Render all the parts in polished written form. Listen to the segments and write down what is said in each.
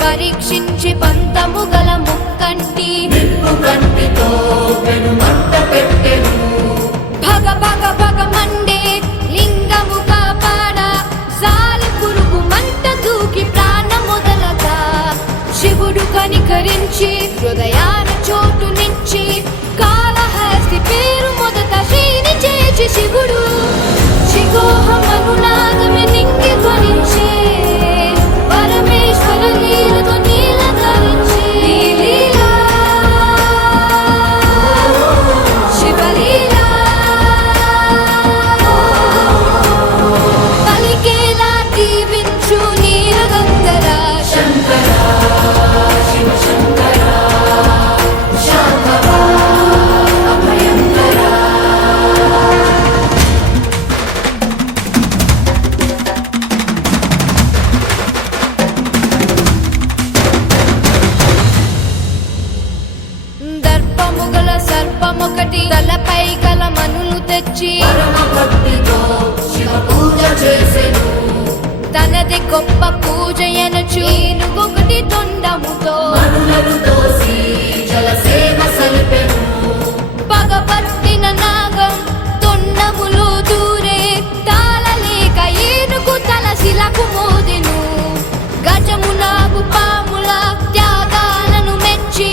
పరీక్షించి పంతము గల ముక్కంటి భగ భగ భగ మండే లింగము కాపాడ జాలి పురుగు మంట దూకి ప్రాణ మొదలగా శివుడు కనికరించి హృదయాన చోటునిచ్చి కాళహస్తి పేరు మొదట శ్రీని చేచి శివుడు శిఖోహమనునాదమే నింగి ధ్వనించే పరమేశ్వర లీలతో నీల ధరించే లీలా శివలీలా పలికేలా దీవించు నీలగంధరా శంకరా శివ శంకరా శాంభవా అభయంకరా దర్పముగల సర్పమొకటి తలపై గల మనులు తెచ్చి తనది గొప్ప పూజ ఎనచు ఏనుగొకటి తొండముతో పగపట్టిన నాగం తొండములో దూరే తాళలేక ఏనుగు తల శిలకు మోదెను గజము నాగు పాముల త్యాగాలను మెచ్చి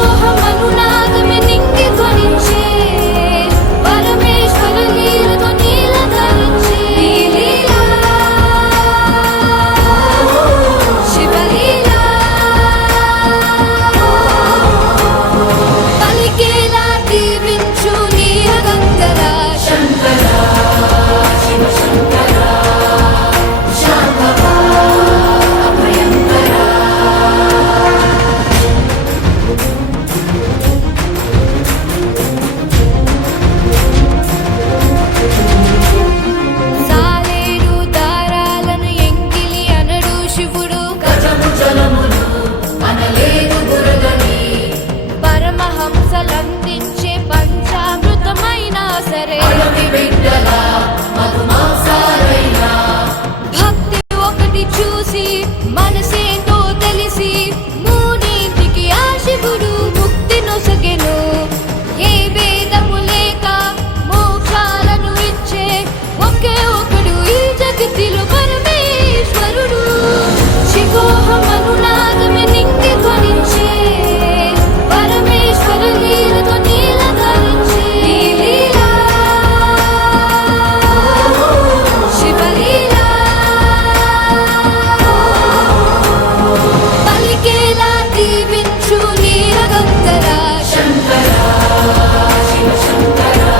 శిఖోహమనునాదమే నింగి ధ్వనించే పరమేశ్వర లీలతో నీల ధరించే లీలా శివలీలా పలికేలా దీవించు నీలగంధరా శంకరా శివ శంకరా శాంభవా అభయంకరా సాలేడు దారాలను ఎంగిలి అనడు శివుడు పరమహంసలందించే పంచామృతమైనా సరే భక్తి ఒకటి చూసి మనసేంటో తెలిసి మూడింటికి ఆ శివుడు ముక్తి నొసగెను ఏ వేదము లేక మోక్షాలను ఇచ్చే ఒకే ఒకడు ఈ జగతిలో పరమేశ్వరుడు శిఖోహమనునాదమే నింగి ధ్వనించే పరమేశ్వర లీలతో నీల ధరించే లీలా శివలీలా పలికేలా దీవించు నీలగంధరా శంకరా శివ శంకరా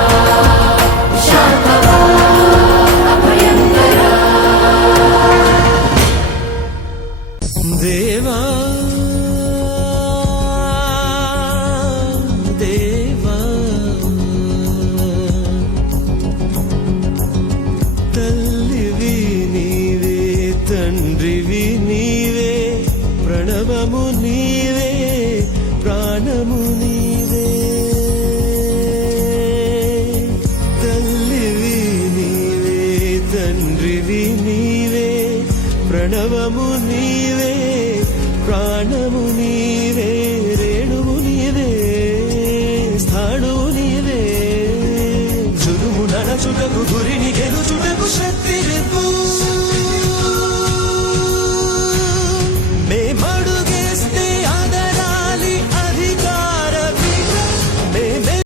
శాంభవా అభయంకరా దేవా దేవా తల్లివి నీవే తండ్రివి నీవే ప్రణవము నీవే ప్రాణము నీవే తల్లివి నీవే తండ్రివి నీవే ప్రణవము నీవే ప్రాణము నీవే రేణువు నీవే స్థాణువు నీవే జులుము నడచుటకు గురిని గెలుచుటకు శక్తి రిపు